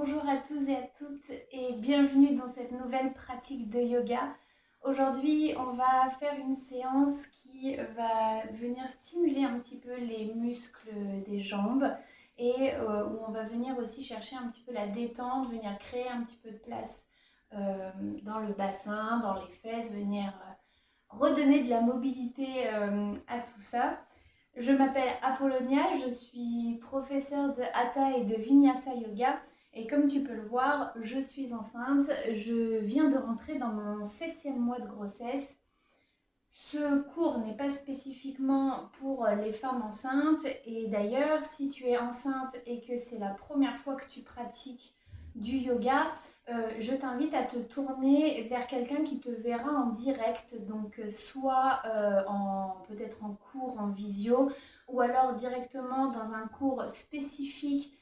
Bonjour à tous et à toutes et bienvenue dans cette nouvelle pratique de yoga. Aujourd'hui, on va faire une séance qui va venir stimuler un petit peu les muscles des jambes et où on va venir aussi chercher un petit peu la détente, venir créer un petit peu de place dans le bassin, dans les fesses, venir redonner de la mobilité à tout ça. Je m'appelle Apollonia, je suis professeure de Hatha et de Vinyasa Yoga. Et comme tu peux le voir, je suis enceinte. Je viens de rentrer dans mon 7e mois de grossesse. Ce cours n'est pas spécifiquement pour les femmes enceintes. Et d'ailleurs, si tu es enceinte et que c'est la première fois que tu pratiques du yoga, je t'invite à te tourner vers quelqu'un qui te verra en direct, donc soit peut-être en cours en visio, ou alors directement dans un cours spécifique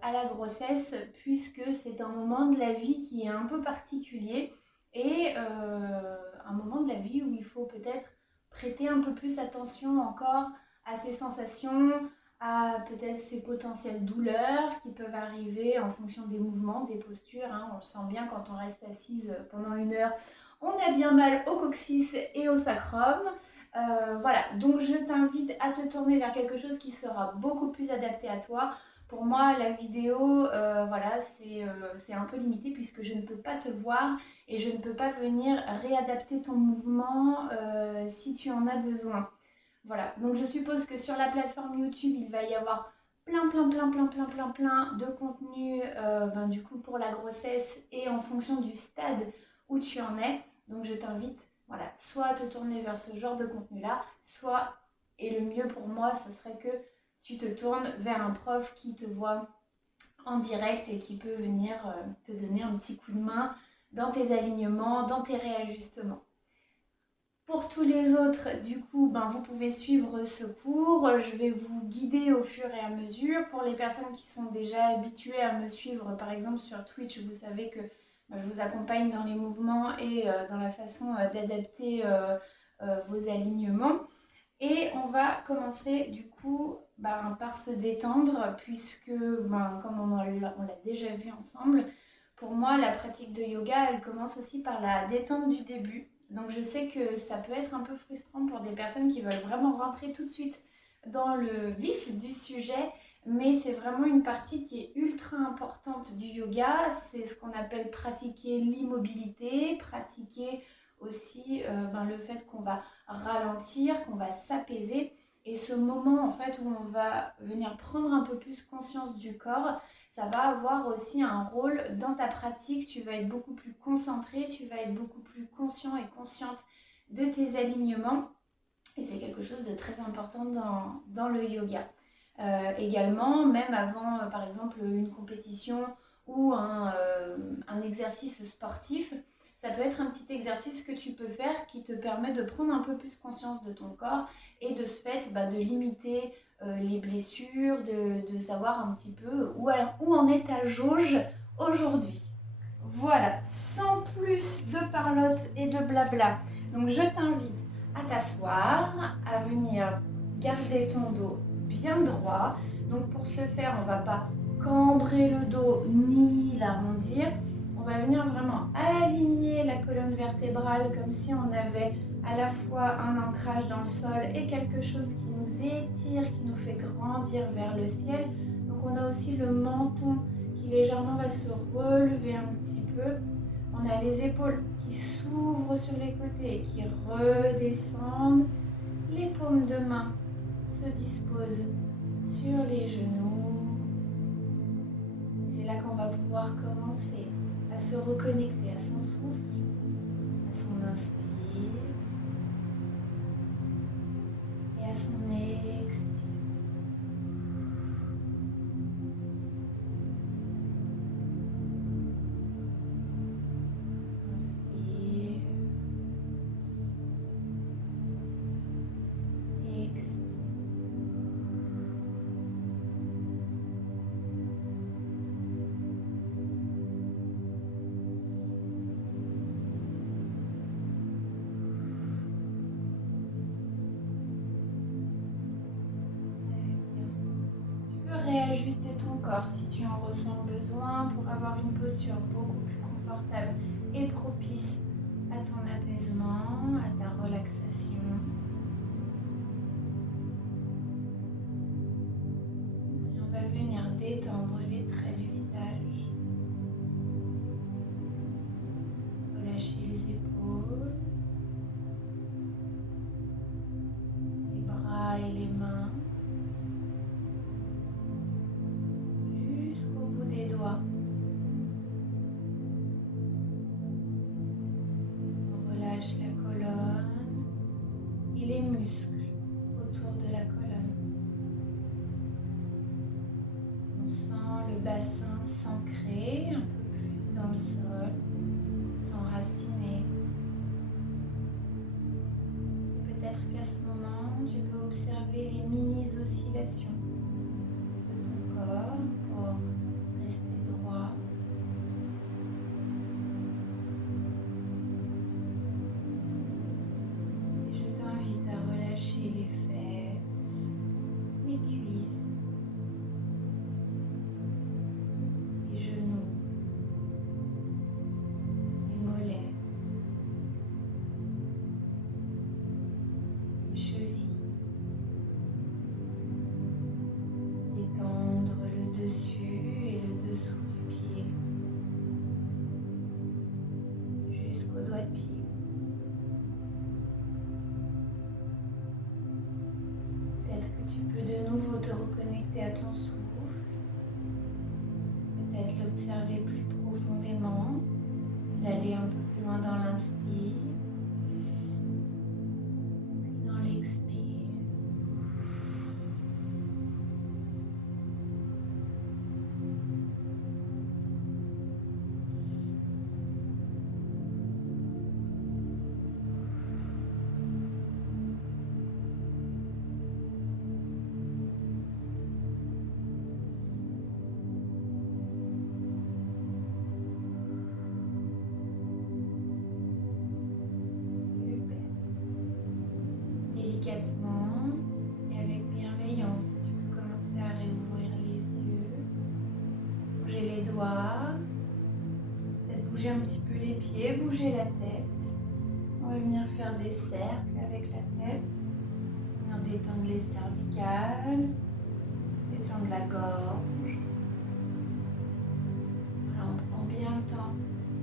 à la grossesse, puisque c'est un moment de la vie qui est un peu particulier et un moment de la vie où il faut peut-être prêter un peu plus attention encore à ses sensations, à peut-être ces potentielles douleurs qui peuvent arriver en fonction des mouvements, des postures. Hein. On le sent bien quand on reste assise pendant 1 heure. On a bien mal au coccyx et au sacrum. Voilà, donc je t'invite à te tourner vers quelque chose qui sera beaucoup plus adapté à toi. Pour moi, la vidéo, voilà, c'est un peu limité puisque je ne peux pas te voir et je ne peux pas venir réadapter ton mouvement si tu en as besoin. Voilà, donc je suppose que sur la plateforme YouTube, il va y avoir plein de contenu du coup pour la grossesse et en fonction du stade où tu en es. Donc je t'invite, voilà, soit à te tourner vers ce genre de contenu-là, soit, et le mieux pour moi, ce serait que tu te tournes vers un prof qui te voit en direct et qui peut venir te donner un petit coup de main dans tes alignements, dans tes réajustements. Pour tous les autres, du coup, vous pouvez suivre ce cours. Je vais vous guider au fur et à mesure. Pour les personnes qui sont déjà habituées à me suivre, par exemple sur Twitch, vous savez que je vous accompagne dans les mouvements et dans la façon d'adapter vos alignements. Et on va commencer du coup par se détendre puisque, comme on l'a déjà vu ensemble, pour moi la pratique de yoga elle commence aussi par la détente du début. Donc je sais que ça peut être un peu frustrant pour des personnes qui veulent vraiment rentrer tout de suite dans le vif du sujet, mais c'est vraiment une partie qui est ultra importante du yoga. C'est ce qu'on appelle pratiquer l'immobilité, pratiquer aussi le fait qu'on va ralentir, qu'on va s'apaiser. Et ce moment en fait où on va venir prendre un peu plus conscience du corps, ça va avoir aussi un rôle dans ta pratique. Tu vas être beaucoup plus concentré, tu vas être beaucoup plus conscient et consciente de tes alignements. Et c'est quelque chose de très important dans le yoga. Également, même avant, par exemple, une compétition ou un exercice sportif, ça peut être un petit exercice que tu peux faire qui te permet de prendre un peu plus conscience de ton corps et de ce fait de limiter les blessures, de savoir un petit peu où en est ta jauge aujourd'hui. Voilà, sans plus de parlotte et de blabla. Donc je t'invite à t'asseoir, à venir garder ton dos bien droit. Donc pour ce faire, on ne va pas cambrer le dos ni l'arrondir. On va venir vraiment aligner la colonne vertébrale comme si on avait à la fois un ancrage dans le sol et quelque chose qui nous étire, qui nous fait grandir vers le ciel. Donc on a aussi le menton qui légèrement va se relever un petit peu. On a les épaules qui s'ouvrent sur les côtés et qui redescendent. Les paumes de main se disposent sur les genoux. C'est là qu'on va pouvoir commencer à se reconnecter à son souffle, à son inspire et à son expire. Inspire, expire. réajuster ton corps si tu en ressens le besoin pour avoir une posture beaucoup plus confortable et propice à ton apaisement, à ta relaxation. Et on va venir détendre les traits du visage, relâcher les épaules, les bras et les mains, jusqu'au bout des doigts. On relâche la colonne et les muscles autour de la colonne. On sent le bassin s'ancrer un peu plus dans le sol, s'enraciner. Peut-être qu'à ce moment, tu peux observer les mini-oscillations de ton corps pour rester droit. Et je t'invite à relâcher les fesses, les cuisses, les genoux, les mollets, les chevilles. Détendre le dessus et le dessous du pied jusqu'au doigt de pied. Peut-être que tu peux de nouveau te reconnecter à ton souffle, peut-être l'observer plus profondément, l'aller un peu plus loin dans l'inspire, puis dans l'expire. Délicatement et avec bienveillance, tu peux commencer à réouvrir les yeux, bouger les doigts, peut-être bouger un petit peu les pieds, bouger la tête. On va venir faire des cercles avec la tête, venir détendre les cervicales, détendre la gorge. Voilà, on prend bien le temps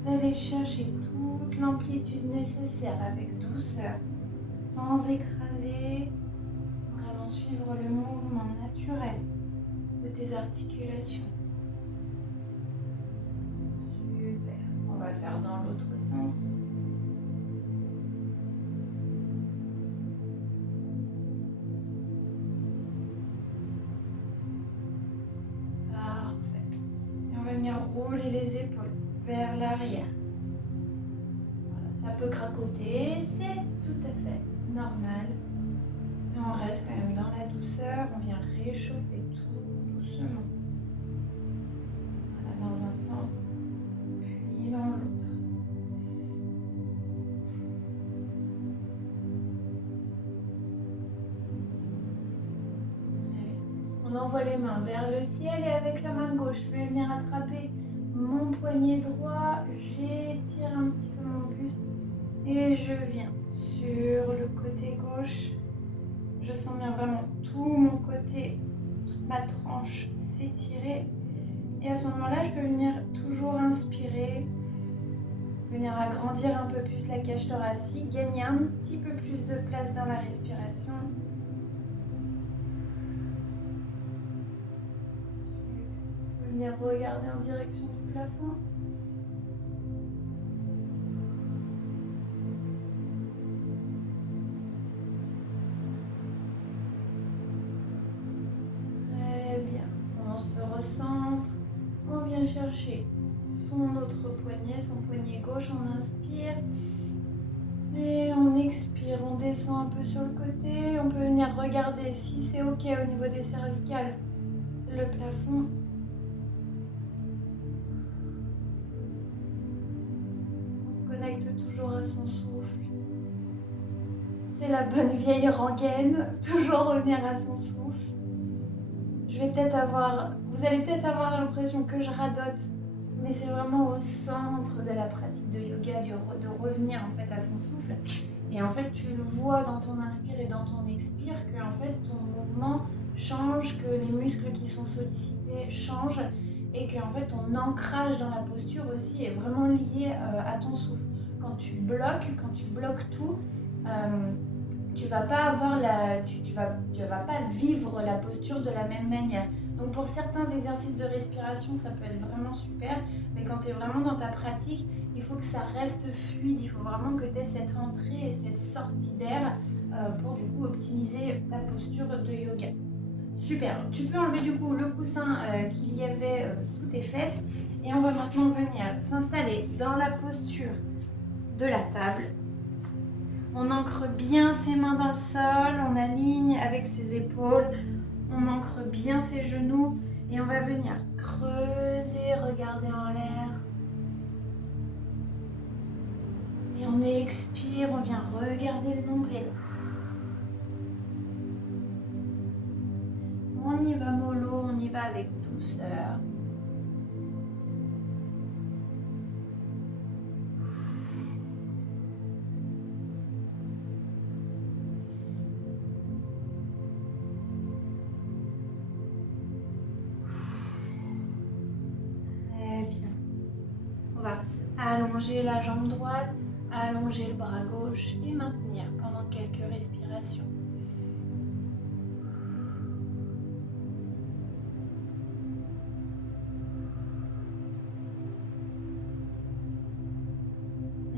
d'aller chercher toute l'amplitude nécessaire avec douceur, sans écraser, vraiment suivre le mouvement naturel de tes articulations. Super. On va faire dans l'autre sens. Parfait. Et on va venir rouler les épaules vers l'arrière. Voilà, ça peut craquoter, c'est tout à fait normal. Mais on reste quand même dans la douceur, on vient réchauffer tout doucement. Voilà, dans un sens, puis dans l'autre. On envoie les mains vers le ciel et avec la main gauche, je vais venir attraper mon poignet droit, j'étire un petit peu mon buste et je viens sur le côté gauche. Je sens bien vraiment tout mon côté, toute ma tranche s'étirer. Et à ce moment-là, je peux venir toujours inspirer, venir agrandir un peu plus la cage thoracique, gagner un petit peu plus de place dans la respiration. Je peux venir regarder en direction du plafond. On se recentre, on vient chercher son autre poignet, son poignet gauche, on inspire et on expire, on descend un peu sur le côté, on peut venir regarder si c'est ok au niveau des cervicales, le plafond. On se connecte toujours à son souffle. C'est la bonne vieille rengaine, toujours revenir à son souffle. Je vous allez peut-être avoir l'impression que je radote, mais c'est vraiment au centre de la pratique de yoga, de revenir en fait à son souffle. Et en fait, tu le vois dans ton inspire et dans ton expire que en fait ton mouvement change, que les muscles qui sont sollicités changent et que en fait ton ancrage dans la posture aussi est vraiment lié à ton souffle. Quand tu bloques tout, tu vas pas avoir tu vas pas vivre la posture de la même manière. Donc pour certains exercices de respiration, ça peut être vraiment super, mais quand tu es vraiment dans ta pratique, il faut que ça reste fluide, il faut vraiment que tu aies cette entrée et cette sortie d'air pour du coup optimiser ta posture de yoga. Super, tu peux enlever du coup le coussin qu'il y avait sous tes fesses et on va maintenant venir s'installer dans la posture de la table. On ancre bien ses mains dans le sol, on aligne avec ses épaules, on ancre bien ses genoux et on va venir creuser, regarder en l'air. Et on expire, on vient regarder le nombril. On y va mollo, on y va avec douceur. Très bien. On va allonger la jambe droite, allonger le bras gauche et maintenir pendant quelques respirations.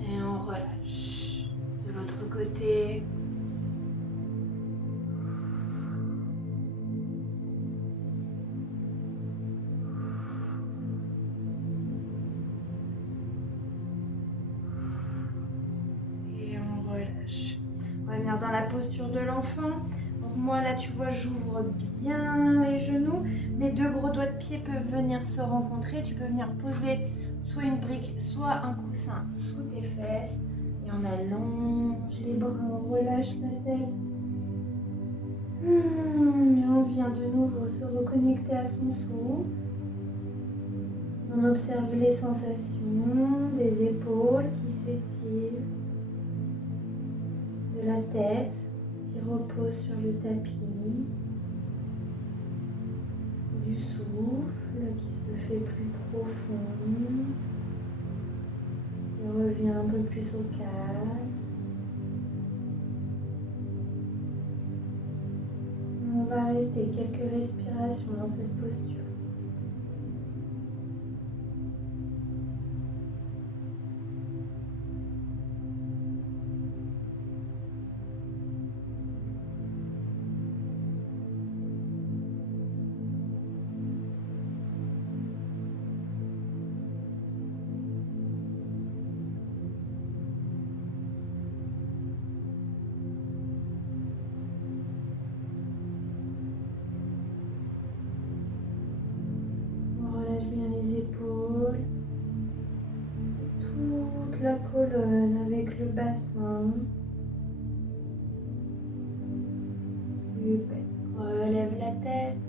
Et on relâche. De l'autre côté. Et on relâche. On va venir dans la posture de l'enfant. Donc moi là tu vois j'ouvre bien les genoux. Mes deux gros doigts de pied peuvent venir se rencontrer. Tu peux venir poser soit une brique, soit un coussin sous tes fesses. Et on allonge les bras, on relâche la tête. Et on vient de nouveau se reconnecter à son souffle. On observe les sensations des épaules qui s'étirent, de la tête qui repose sur le tapis, du souffle qui se fait plus profond, qui revient un peu plus au calme. On va rester quelques respirations dans cette posture. Toute la colonne avec le bassin. Super. Relève la tête.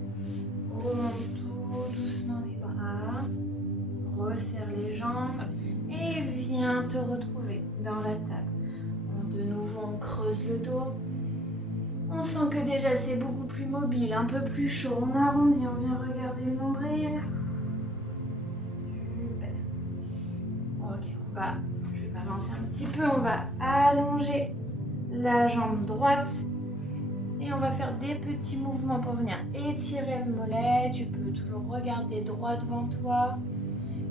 Remonte tout doucement les bras. Resserre les jambes. Et viens te retrouver dans la table. De nouveau, on creuse le dos. On sent que déjà c'est beaucoup plus mobile, un peu plus chaud. On arrondit, on vient regarder le nombril. Super. Ok, je vais m'avancer un petit peu. On va allonger la jambe droite. Et on va faire des petits mouvements pour venir étirer le mollet. Tu peux toujours regarder droit devant toi.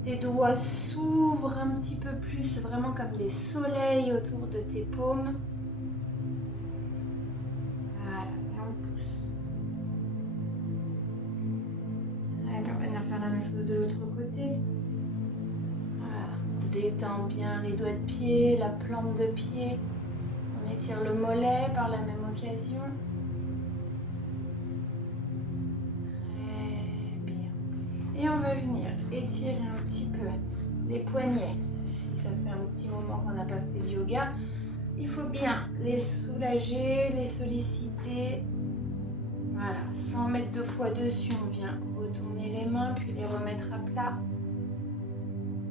Tes doigts s'ouvrent un petit peu plus, vraiment comme des soleils autour de tes paumes. Voilà, et on pousse. Très bien, on va venir faire la même chose de l'autre côté. Voilà, on détend bien les doigts de pied, la plante de pied. On étire le mollet par la même occasion. Très bien. Et on va venir étirer un petit peu les poignets. Si ça fait un petit moment qu'on n'a pas fait de yoga, il faut bien les soulager, les solliciter. Voilà. Voilà, sans mettre de poids dessus, on vient retourner les mains, puis les remettre à plat.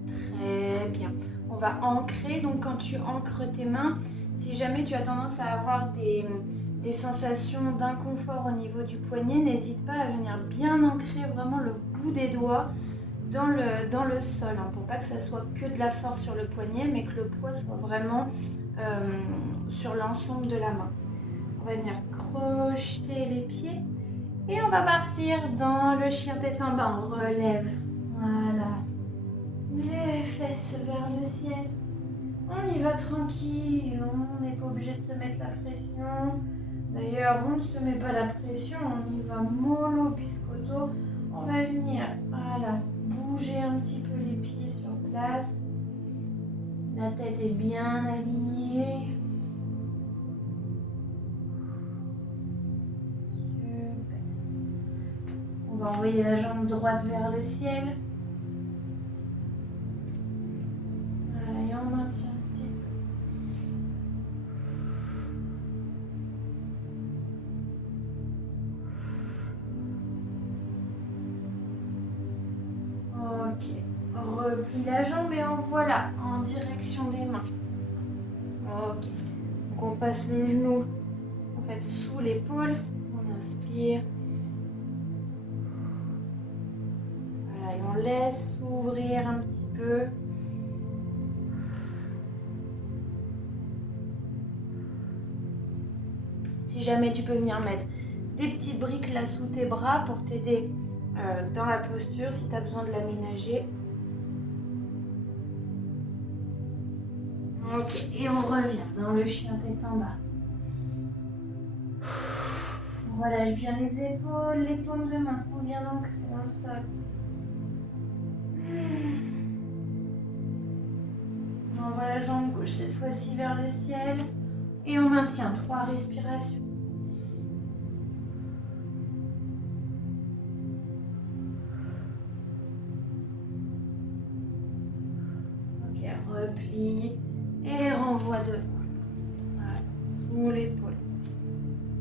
Très bien. On va ancrer, donc quand tu ancres tes mains, si jamais tu as tendance à avoir des sensations d'inconfort au niveau du poignet, n'hésite pas à venir bien ancrer vraiment le bout des doigts dans le sol, hein, pour pas que ça soit que de la force sur le poignet, mais que le poids soit vraiment sur l'ensemble de la main. On va venir crocheter les pieds et on va partir dans le chien tête en bas. On relève, voilà, les fesses vers le ciel. On y va tranquille, on n'est pas obligé de se mettre la pression. D'ailleurs, on ne se met pas la pression, on y va mollo biscotto. On va venir, voilà, bouger un petit peu les pieds sur place. La tête est bien alignée. Super. On va envoyer la jambe droite vers le ciel. Voilà, et on maintient un petit peu. Ok, on replie la jambe et on voilà en direction des mains. Ok, donc on passe le genou en fait sous l'épaule. On inspire. Voilà, et on laisse s'ouvrir un petit peu. Si jamais tu peux venir mettre des petites briques là sous tes bras pour t'aider dans la posture si tu as besoin de l'aménager. Ok, et on revient dans le chien tête en bas. On relâche bien les épaules, les paumes de main sont bien ancrées dans le sol. On envoie la jambe gauche cette fois-ci vers le ciel et on maintient 3 respirations. Ok, replie et renvoie devant. Voilà, sous l'épaule.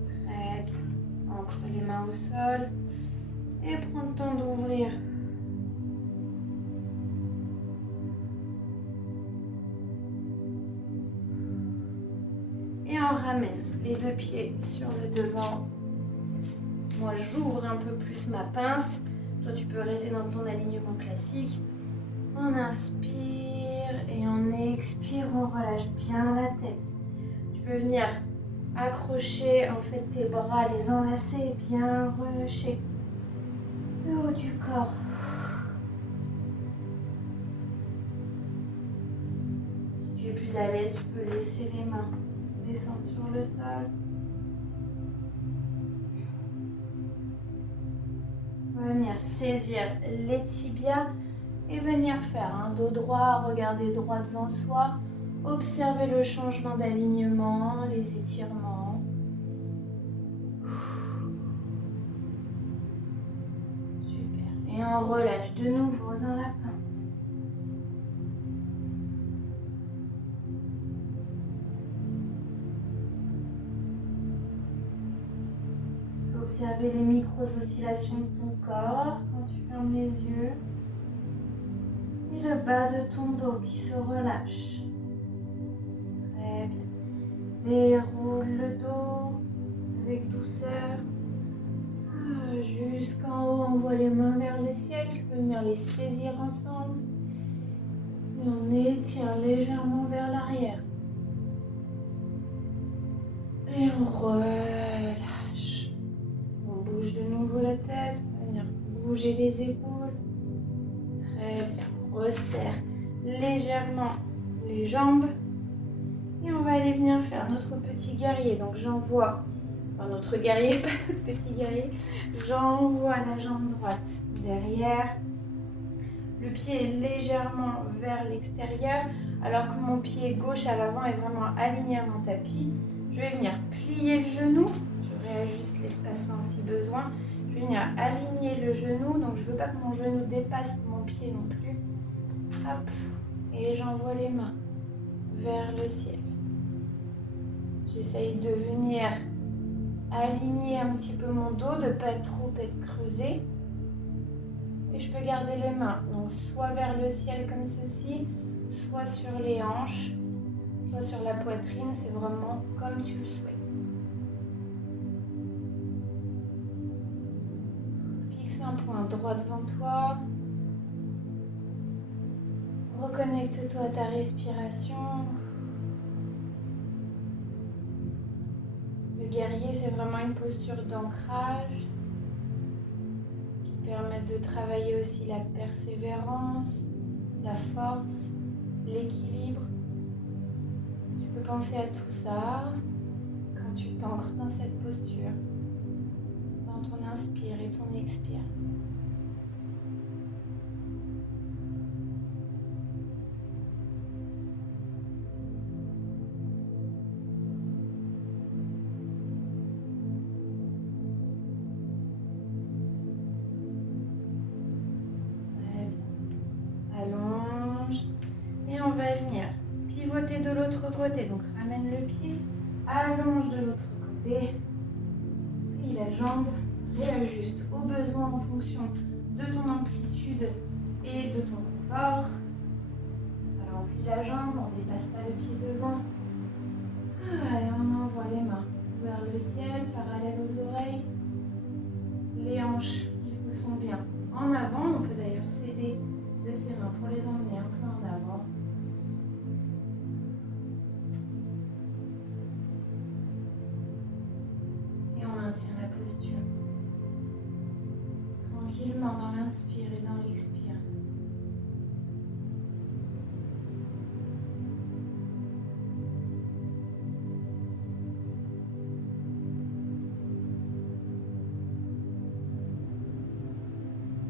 Très bien. Ancre les mains au sol et prends le temps d'ouvrir. Et on ramène les 2 pieds sur le devant. Moi, j'ouvre un peu plus ma pince. Toi, tu peux rester dans ton alignement classique. On inspire et on expire. On relâche bien la tête. Tu peux venir accrocher en fait tes bras, les enlacer et bien relâcher le haut du corps. Si tu es plus à l'aise, tu peux laisser les mains descendre sur le sol. On va venir saisir les tibias et venir faire un dos droit, regarder droit devant soi, observer le changement d'alignement, les étirements. Super. Et on relâche de nouveau dans la pince. Observer les micro-oscillations de ton corps quand tu fermes les yeux. Et le bas de ton dos qui se relâche. Très bien. Déroule le dos avec douceur. Jusqu'en haut, on envoie les mains vers le ciel. Tu peux venir les saisir ensemble. Et on étire légèrement vers l'arrière. Et on relâche. On bouge de nouveau la tête. On va venir bouger les épaules. Très bien. On resserre légèrement les jambes. Et on va aller venir faire notre petit guerrier. Donc j'envoie, enfin notre guerrier, pas notre petit guerrier. J'envoie la jambe droite derrière. Le pied est légèrement vers l'extérieur, alors que mon pied gauche à l'avant est vraiment aligné à mon tapis. Je vais venir plier le genou. Je réajuste l'espacement si besoin. Je vais venir aligner le genou. Donc je ne veux pas que mon genou dépasse mon pied non plus. Hop. Et j'envoie les mains vers le ciel. J'essaye de venir aligner un petit peu mon dos, de ne pas trop être creusé. Et je peux garder les mains, donc soit vers le ciel comme ceci, soit sur les hanches, soit sur la poitrine, c'est vraiment comme tu le souhaites. Fixe un point droit devant toi. Reconnecte-toi à ta respiration. Le guerrier, c'est vraiment une posture d'ancrage qui permet de travailler aussi la persévérance, la force, l'équilibre. Tu peux penser à tout ça quand tu t'ancres dans cette posture, dans ton inspire et ton expire. Très bien. Allonge. Et on va venir pivoter de l'autre côté. Donc ramène le pied, allonge de l'autre côté. Plie la jambe, réajuste au besoin en fonction de ton amplitude et de ton confort. Alors on plie la jambe, on ne dépasse pas le pied devant. Et on envoie les mains vers le ciel, parallèles aux oreilles. Les hanches du coup sont bien en avant. On peut d'ailleurs s'aider de ses mains pour les emmener un peu en avant. Et on maintient la posture. Tranquillement dans l'inspire et dans l'expire.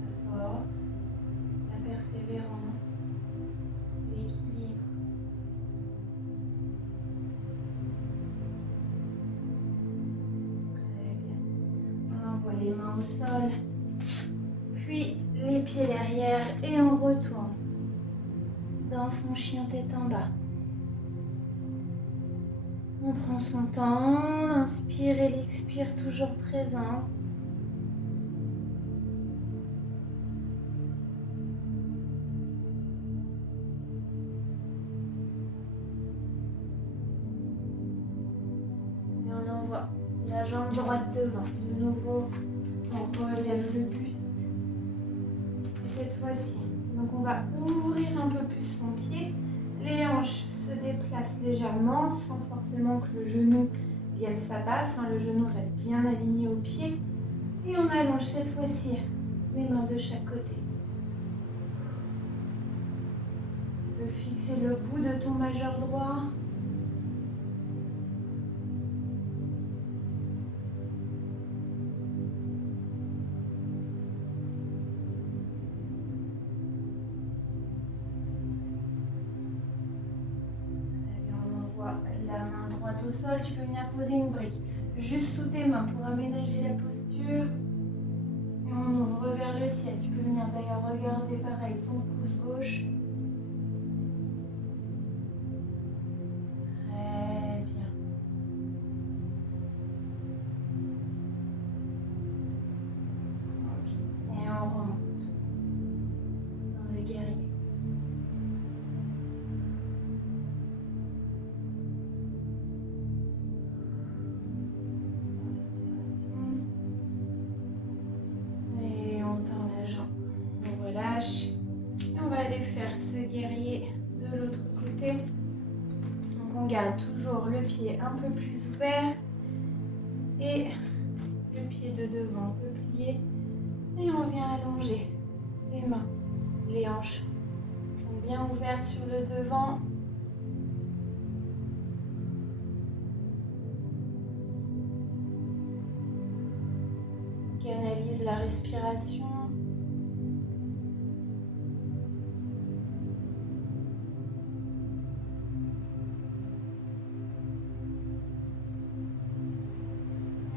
La force, la persévérance, l'équilibre. Très bien. On envoie les mains au sol, puis les pieds derrière et on retourne dans son chien tête en bas. On prend son temps, l'inspire et l'expire toujours présent. Et on envoie la jambe droite devant. De nouveau, on relève le buste. Et cette fois-ci, donc on va ouvrir un peu plus son pied. Les hanches se déplacent légèrement sans forcément que le genou vienne s'abattre. Enfin, le genou reste bien aligné au pied. Et on allonge cette fois-ci les mains de chaque côté. Tu peux fixer le bout de ton majeur droit. La main droite au sol, tu peux venir poser une brique juste sous tes mains pour aménager la posture. Et on ouvre vers le ciel. Tu peux venir d'ailleurs regarder pareil ton pouce gauche. Très bien. Ok. Et on remonte dans le guerrier. On relâche et on va aller faire ce guerrier de l'autre côté. Donc on garde toujours le pied un peu plus ouvert et le pied de devant un peu plié et on vient allonger les mains. Les hanches sont bien ouvertes sur le devant. On canalise la respiration.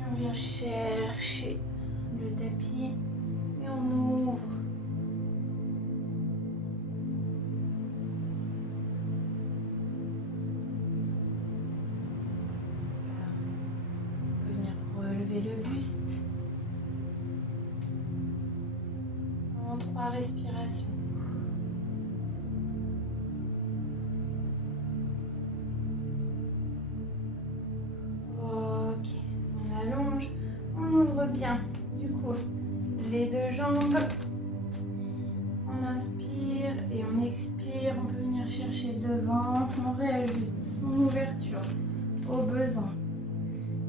On vient chercher le tapis et on ouvre. On peut venir relever Prends 3 respirations. Ok, on allonge, on ouvre bien. Du coup, les 2 jambes. On inspire et on expire. On peut venir chercher devant. On réajuste son ouverture au besoin.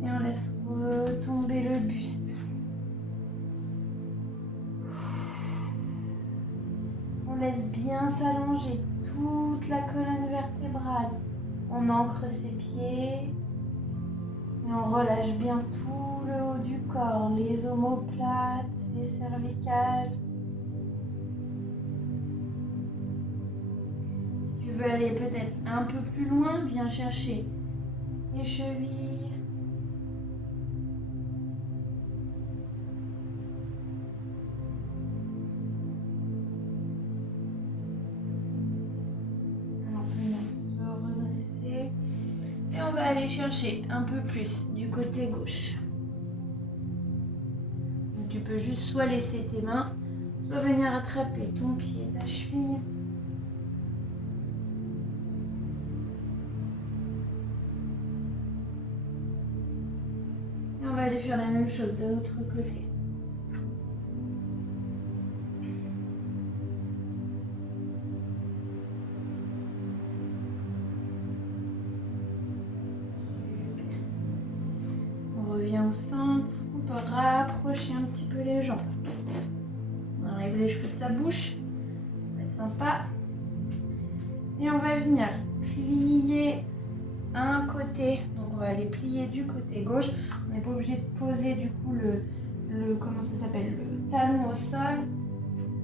Et on laisse retomber le buste. On laisse bien s'allonger toute la colonne vertébrale. On ancre ses pieds. Et on relâche bien tout le haut du corps. Les omoplates, les cervicales. Si tu veux aller peut-être un peu plus loin, viens chercher les chevilles. Et on va aller chercher un peu plus du côté gauche. Donc tu peux juste soit laisser tes mains, soit venir attraper ton pied, ta cheville. Et on va aller faire la même chose de l'autre côté. On revient au centre, on peut rapprocher un petit peu les jambes. On enlève les cheveux de sa bouche, ça va être sympa. Et on va venir plier un côté, donc on va aller plier du côté gauche. On n'est pas obligé de poser du coup comment ça s'appelle, le talon au sol.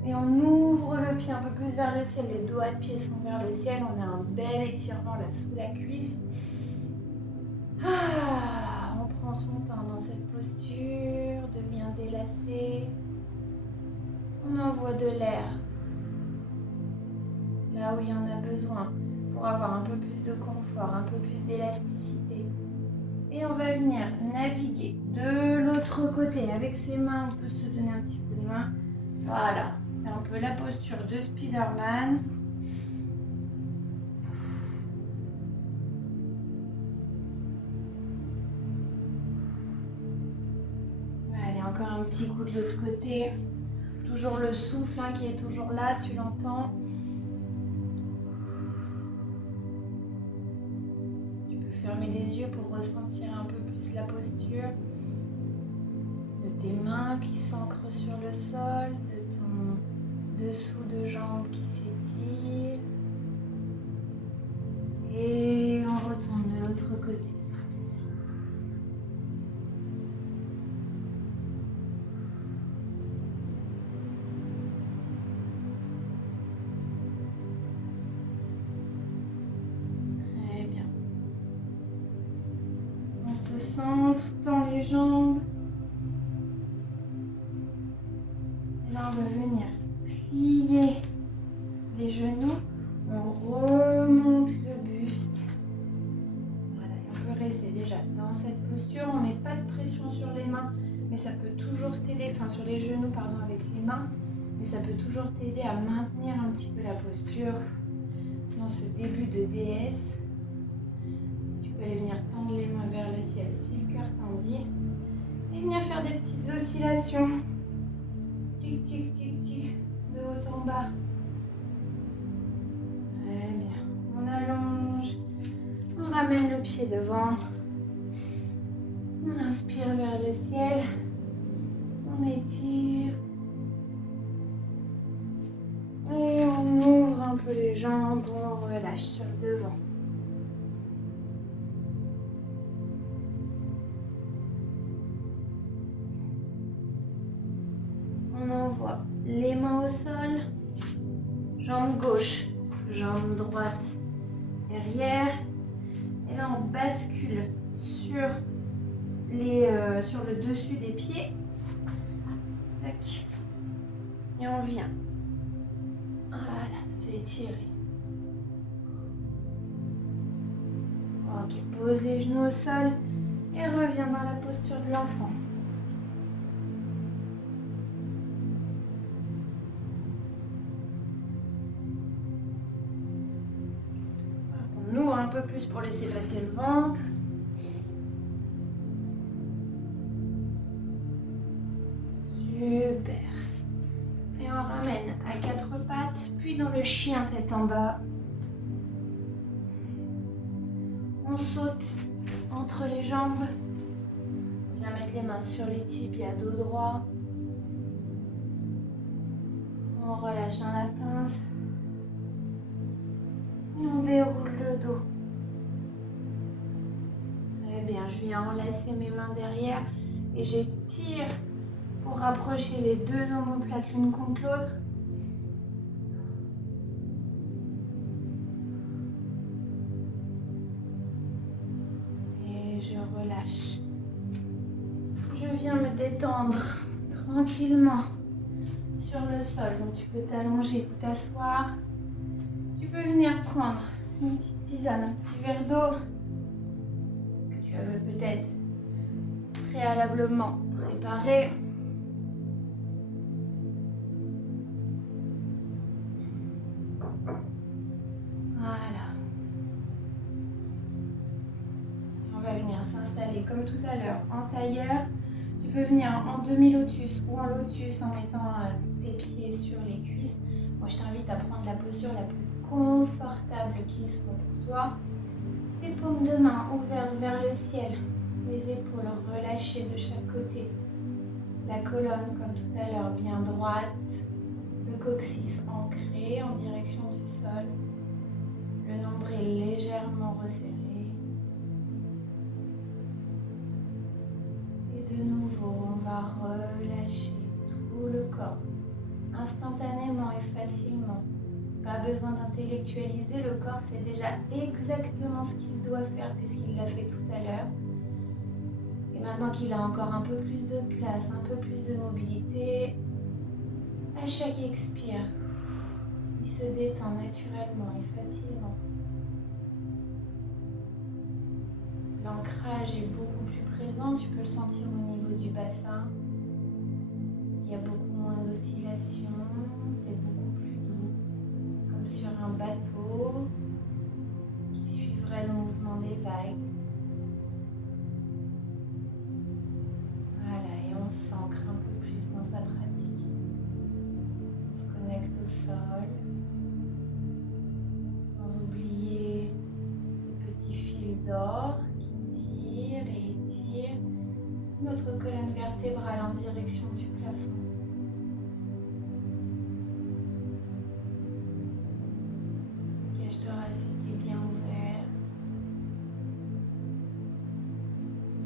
Et on ouvre le pied un peu plus vers le ciel, les doigts de pied sont vers le ciel. On a un bel étirement là sous la cuisse. On prend son temps dans cette posture, de bien délasser. On envoie de l'air là où il y en a besoin pour avoir un peu plus de confort, un peu plus d'élasticité. Et on va venir naviguer de l'autre côté. Avec ses mains, on peut se donner un petit coup de main. Voilà, c'est un peu la posture de Spider-Man. Allez, encore un petit coup de l'autre côté. Toujours le souffle qui est toujours là, tu l'entends. Tu peux fermer les yeux pour ressentir un peu plus la posture de tes mains qui s'ancrent sur le sol, de ton dessous de jambe qui s'étire. Et on retourne de l'autre côté. Très bien. On se centre, tend les jambes. Et là, on va venir plier les genoux. On remonte le buste. Voilà, et on peut rester déjà dans cette posture. On ne met pas de pression sur les mains, mais ça peut toujours t'aider, enfin sur les genoux, pardon, avec les mains. Mais ça peut toujours t'aider à maintenir un petit peu la posture dans ce début de déesse. Tu peux aller venir tendre les mains vers le ciel si le cœur t'en dit. Et venir faire des petites oscillations. Tic, tic, tic, tic, de haut en bas. Très bien. On allonge. On ramène le pied devant. On inspire vers le ciel. On étire. Et on ouvre un peu les jambes. On relâche sur le devant. On envoie les mains au sol. Jambe gauche, jambe droite, derrière. Et là, on bascule sur le dessus des pieds. Tac. Et on vient. Voilà, c'est étiré. Ok, pose les genoux au sol et reviens dans la posture de l'enfant. peu plus pour laisser passer le ventre. Super. Et on ramène à quatre pattes, puis dans le chien tête en bas. On saute entre les jambes. On vient mettre les mains sur les tibias, dos droit. On relâche dans la pince. Et on déroule le dos. Très bien, je viens enlacer mes mains derrière et j'étire pour rapprocher les deux omoplates l'une contre l'autre. Et je relâche. Je viens me détendre tranquillement sur le sol. Donc tu peux t'allonger ou t'asseoir. Tu peux venir prendre une petite tisane, un petit verre d'eau que tu avais peut-être préalablement préparé. Voilà. On va venir s'installer comme tout à l'heure en tailleur. Tu peux venir en demi-lotus ou en lotus en mettant tes pieds sur les cuisses. Moi, je t'invite à prendre la posture la plus confortable qui soit pour toi. Tes paumes de main ouvertes vers le ciel. Les épaules relâchées de chaque côté. La colonne, comme tout à l'heure, bien droite. Le coccyx ancré en direction du sol. Le nombril légèrement resserré. Et de nouveau, on va relâcher tout le corps, instantanément et facilement. Pas besoin d'intellectualiser, le corps sait déjà exactement ce qu'il doit faire puisqu'il l'a fait tout à l'heure. Et maintenant qu'il a encore un peu plus de place, un peu plus de mobilité, à chaque expire, il se détend naturellement et facilement. L'ancrage est beaucoup plus présent, tu peux le sentir au niveau du bassin. Il y a beaucoup moins d'oscillations, c'est beaucoup plus doux, comme sur un bateau qui suivrait le mouvement des vagues. Voilà, et on s'ancre un peu plus dans sa pratique. On se connecte au sol, sans oublier ce petit fil d'or qui tire et étire notre colonne vertébrale en direction du plafond. Cage thoracique est bien ouverte,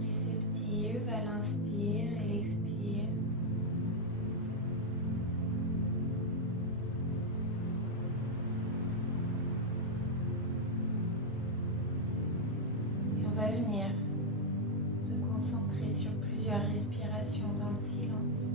réceptive à l'inspire et l'expire. Et on va venir se concentrer sur plusieurs respirations dans le silence.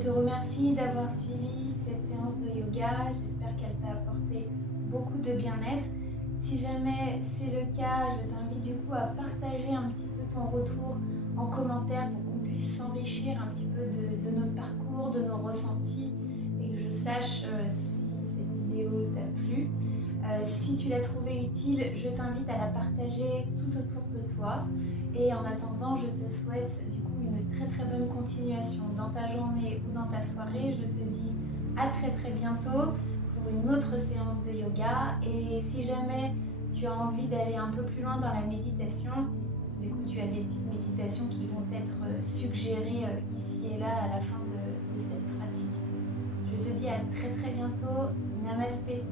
te remercie d'avoir suivi cette séance de yoga. J'espère qu'elle t'a apporté beaucoup de bien-être. Si jamais c'est le cas, je t'invite du coup à partager un petit peu ton retour en commentaire pour qu'on puisse s'enrichir un petit peu de notre parcours, de nos ressentis et que je sache si cette vidéo t'a plu. Si tu l'as trouvée utile, je t'invite à la partager tout autour de toi. Et en attendant, je te souhaite du coup une très bonne continuation dans ta journée ou dans ta soirée. Je te dis à très bientôt pour une autre séance de yoga. Et si jamais tu as envie d'aller un peu plus loin dans la méditation, du coup tu as des petites méditations qui vont être suggérées ici et là à la fin de cette pratique. Je te dis à très bientôt. Namasté.